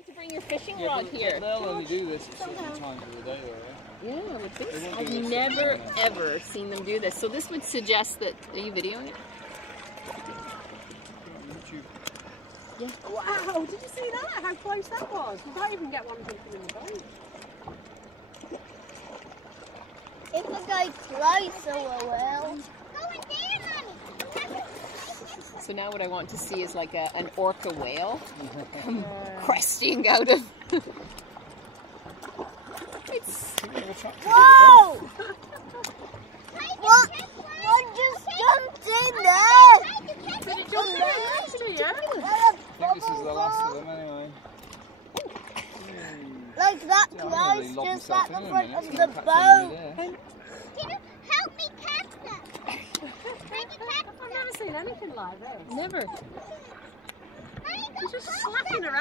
need to bring your fishing rod here. They'll only do this at certain times of the day, though. Yeah, I would think so. I've never, ever seen them do this. So this would suggest that... Are you videoing it? Yeah. Wow, did you see that? How close that was? You can't even get one jumping in the boat. If I go closer, I will. Going there, Mommy. So now what I want to see is like an orca whale come cresting out of... It's... Whoa! What just jumped in there? Did it jump in actually, yeah? I think this is the last of them anyway. Like that Yeah, close, just myself at the in a front minute, of it's the gonna catch somebody boat. there. Can you help me catch them? Can you catch them? I've never seen anything like this. Never. You're just slapping around.